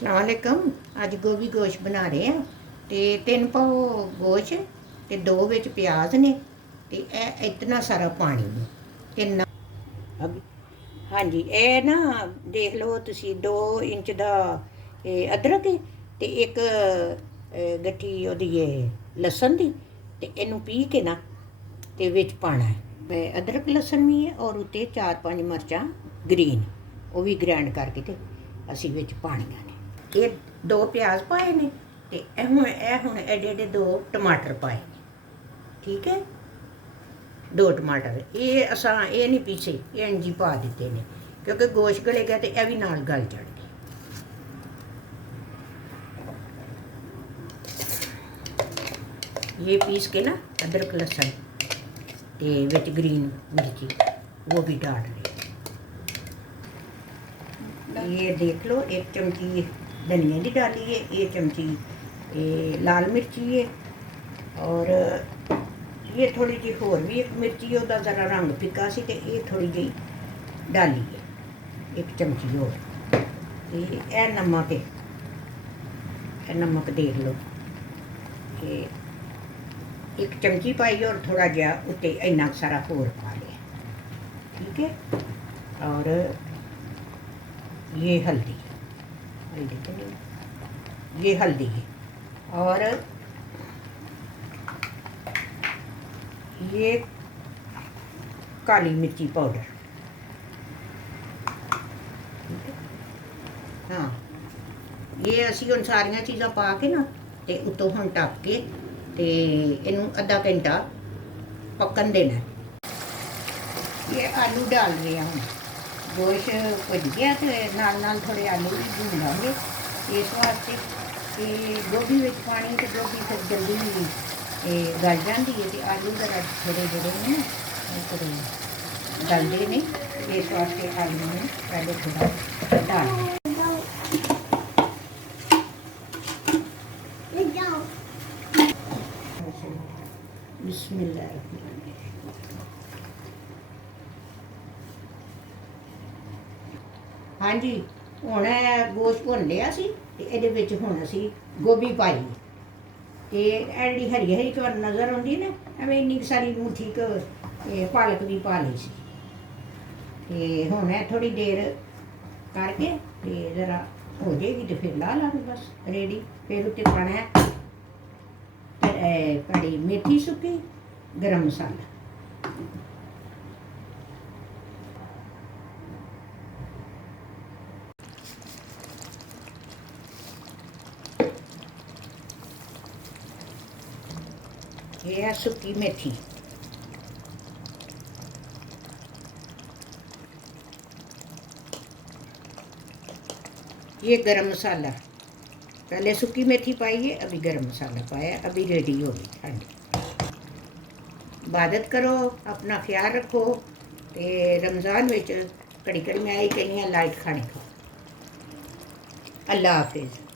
अस्सलाम अज गोभी गोश्त बना रहे हैं तो 3 पाव गोश्त तो 2 विच प्याज ने तो इतना सारा पानी ने किन्ना हाँ जी ये ना देख लो तुसी 2 इंच का अदरक है तो एक गट्ठी ओदी लसन की तो इनू पी के ना तो विच पाना है अदरक लसन भी है और उत्ते 4-5 मिर्चां ग्रीन वो भी ग्राइंड करके तो असी विच पानियां ने ये 2 प्याज पाए ने ते हुण एडे एडे 2 टमाटर पाए ने ठीक है 2 टमाटर ये असां ये नहीं पीसे ये इंज ही पा दिते ने क्योंकि गोश्त गलेगा तो यह भी नाल गल जाणगे। ये पीस के ना अदरक लहसुन ते विच ग्रीन मिर्ची वो भी डाल रहे। ये देख लो 1 चमची धनिया की डाली है, 1 चमची लाल मिर्ची है और ये थोड़ी जी होर भी एक मिर्ची उसका ज़रा रंग फिका सी ते ये थोड़ी जी डाली है 1 चमची होर। ये नमक है, नमक देख लो ये 1 चमची पाई और थोड़ा जहा उत्ते इन्ना सारा होर पा लिया ठीक है। और ये हल्दी तो नहीं ये हल्दी है और ये काली मिर्ची पाउडर हाँ ये असी हुण सारियां चीज़ां पा के ना ते उत्तों हुण ढक के ते इनू आधा घंटा पकन देना। ये आलू डाल रहे हैं हम गोश्त भुज गया तो नाल नाल थोड़े आलू भी भून लेंगे इस वास्ते कि गोभी में पानी तो गोभी फिर जल्दी गल जाती है तो आलू जरा थोड़े जोड़े ने थोड़े गलते नहीं इस वास्ते आलू में पहले थोड़ा डाल बिस्मिल्लाह। हाँ जी हुण गोश्त भुन लिया सी ते इहदे विच हुण असी गोभी पाई ते एडी हरी हरी तुहानूं नज़र आउंदी ना एवें इन्नी सारी मुट्ठी पालक भी पा लई सी ते हुण थोड़ी देर करके ते जरा हो जाएगी तो फिर ला लांगे बस रेडी। फिर उत्ते पाना है कड़ी मेथी सुक्की गरम मसाला ये है सुक्की मेथी ये गरम मसाला पहले सुक्की मेथी पाई है अभी गरम मसाला पाया अभी रेडी हो गई ठंडी। इबादत करो अपना ख्याल रखो ते रमज़ान में कड़ी कड़ी मैं आई कहीं लाइट खाने खाओ। अल्लाह हाफिज़।